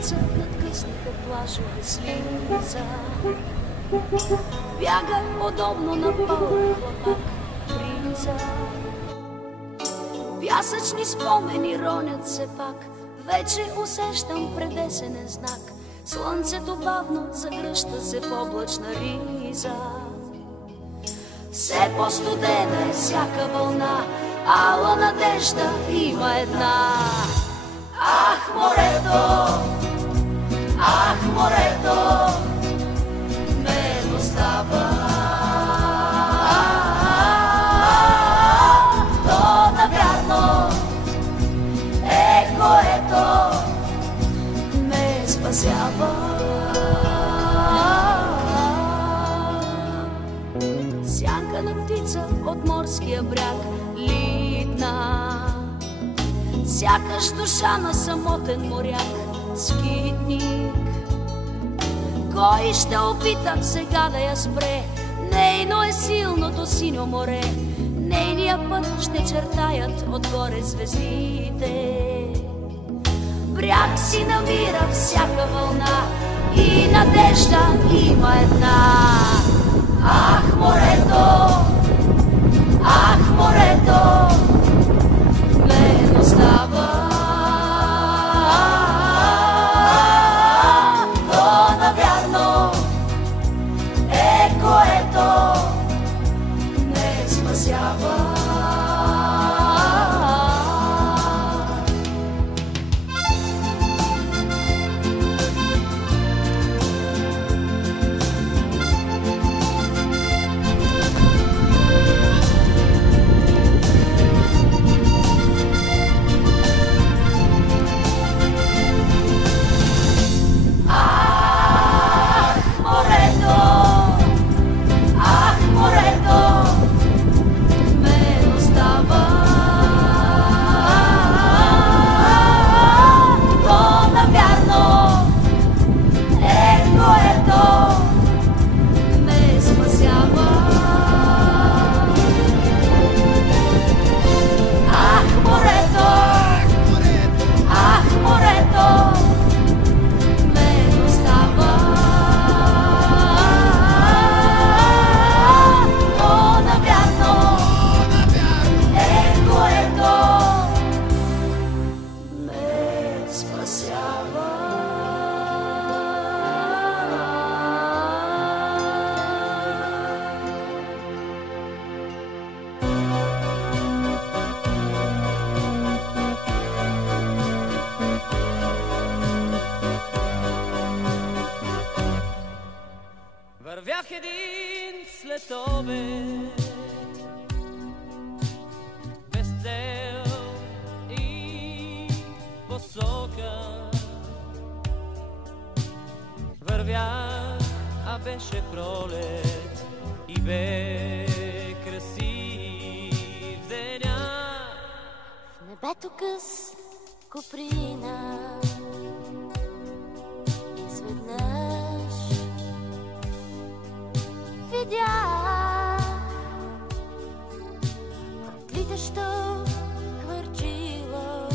птица над късните плажове слиза. Бяга подобно на пълен хлапак бриза. Пясъчни спомени ронят се пак, вече усещам предесенен знак. Слънцето бавно загръща се в облачна риза. Все по-студена е всяка вълна, ала надежда има една. Ах, морето, ме остава. То навярно е което ме спасява. Сянка на птица от морския бряг литна, сякаш душа на самотен моряк, скитник. Кой ще опита сега да я спре? Нейно е силното синьо море, нейния път ще чертаят отгоре звездите. Бряг си намира всяка вълна и надежда има една. Ах, морето, ме остава. То навярно е което ме спасява. Вървях един следобед, без цел и посока. Вървях, а беше пролет и бе красив деня. В небето къс куприна, изведнъж видях отлитащо хвърчило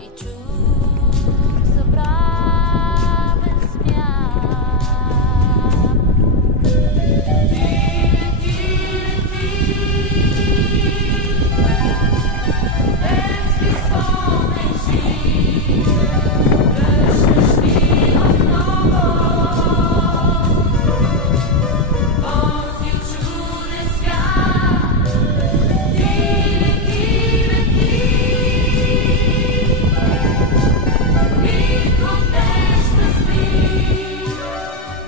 и чух забравен смях. Без ми спомнеш, връщаш ми отново този чуден свят. Нито днешна сни,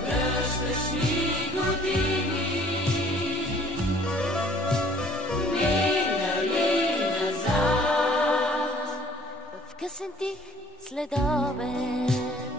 връщаш ми години, минали назад. В късен тих следобед